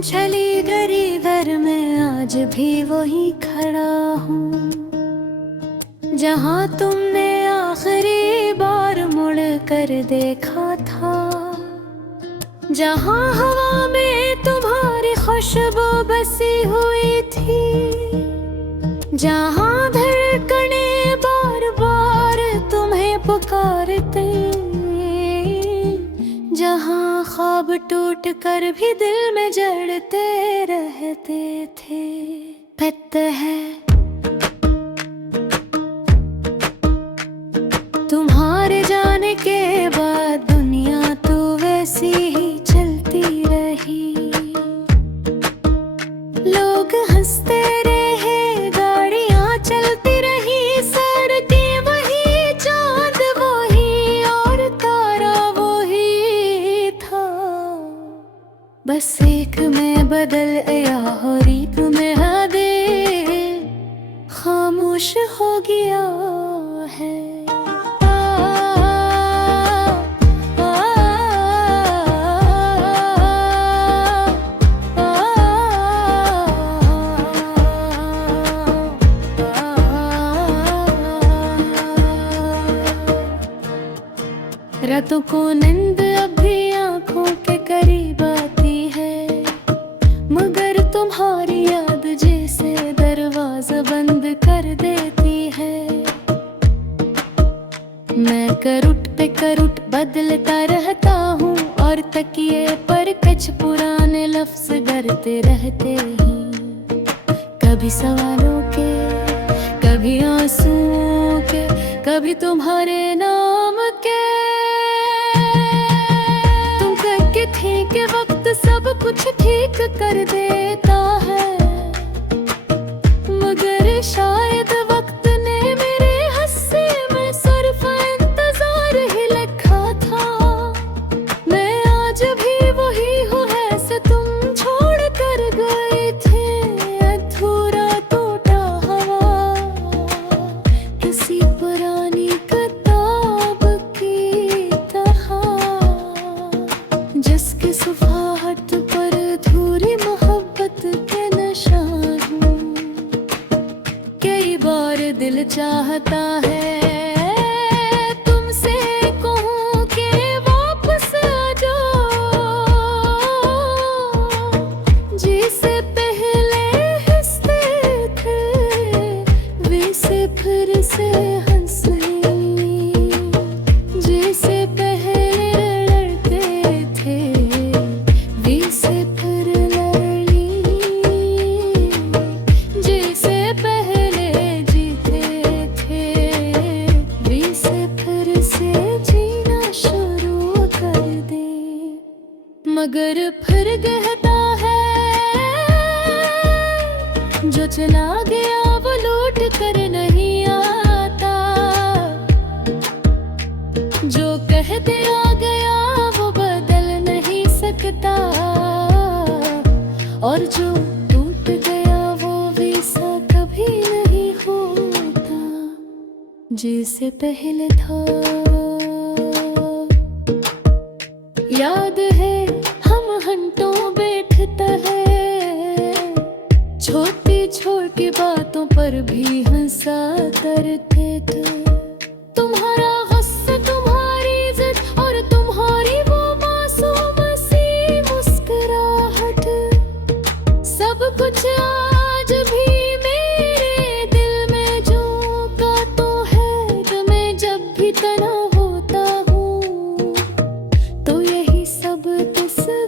चली गई घर में आज भी वही खड़ा हूँ, जहाँ तुमने आखिरी बार मुड़ कर देखा था, जहाँ हवा में तुम्हारी खुशबू बसी हुई थी, जहाँ धड़कने बार बार तुम्हें पुकारते, जहाँ ख्वाब टूट कर भी दिल में जड़ते रहते थे। पता है तुम्हारे जाने के बाद दुनिया तो वैसी ही चलती रही, लोग हंसते रहे, गाड़ियाँ चलती रही, सड़कें वही, चांद वही और तारा वही था। बस एक में बदल गया और एक में हदे खामोश हो गया है। रातों को नींद अभी आंखों के करीब आती है, मगर तुम्हारी याद जैसे दरवाजा बंद कर देती है। मैं करुट पे करुट बदलता रहता हूँ और तकिए पर कुछ पुराने लफ्ज गढ़ते रहते हैं, कभी सवालों के, कभी आंसुओं के, कभी तुम्हारे नाम के। के वक्त सब कुछ ठीक कर देता है, मगर शायद वक्त ने मेरे हिस्से में सिर्फ इंतजार ही लिखा था। मैं आज भी वही हूँ ऐसे तुम छोड़ कर गए थे, अधूरा टूटा हवा किसी पुरानी किताब की तरह, जिसके सुफाहट पर अधूरी मोहब्बत के निशान हूँ। कई बार दिल चाहता है तुमसे कहूँ कि वापस आ जाओ, जिसे पहले हंसते थे वैसे फिर से हंसे, जैसे मगर फिर कहता है जो चला गया वो लौट कर नहीं आता, जो कह दिया गया वो बदल नहीं सकता, और जो टूट गया वो वैसा कभी नहीं होता जैसे पहले था। याद है घंटों बैठता है, छोटी छोटी बातों पर भी हंसा करते थे। तुम्हारा गुस्सा, तुम्हारी जिद और तुम्हारी वो मासूम सी मुस्कुराहट, सब कुछ आज भी मेरे दिल में जो गाता है। जो मैं जब भी तना होता हूँ तो यही सब तस्वीर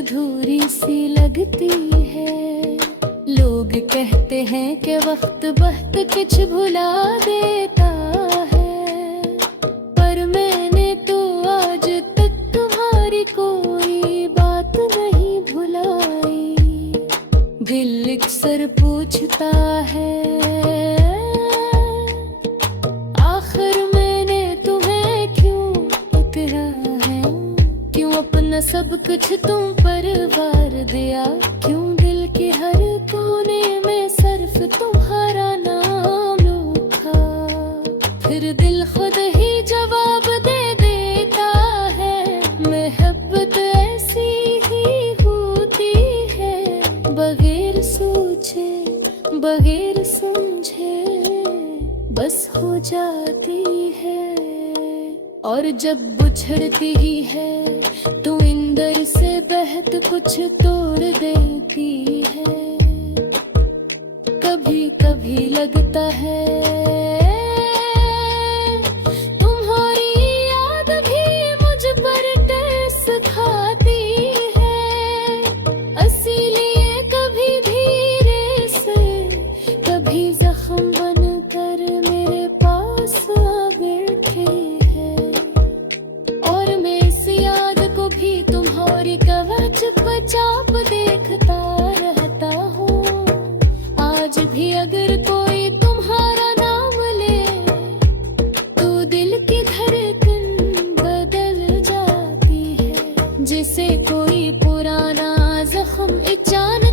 अधूरी सी लगती है। लोग कहते हैं कि वक्त बहुत कुछ भुला देता है। सब कुछ तुम पर वार दिया, क्यों दिल के हर कोने में सिर्फ तुम्हारा नाम लिखा। फिर दिल खुद ही जवाब दे देता है, मोहब्बत ऐसी ही होती है, बगैर सोचे बगैर समझे बस हो जाती है। और जब बुछड़ती ही है तो इंदर से बहत कुछ तोड़ देती है। कभी कभी लगता है तुम्हारी याद भी मुझ पर टेस खाती है, इसीलिए कभी धीरे से कभी जख्म बनकर मेरे पास आ बैठी है। और मैं इस याद को भी तुम्हारी कवच पर चाप देखता रहता हूँ। आज भी अगर कोई तुम्हारा नाम ले तो दिल की धड़कन बदल जाती है, जैसे कोई पुराना जख्म अचानक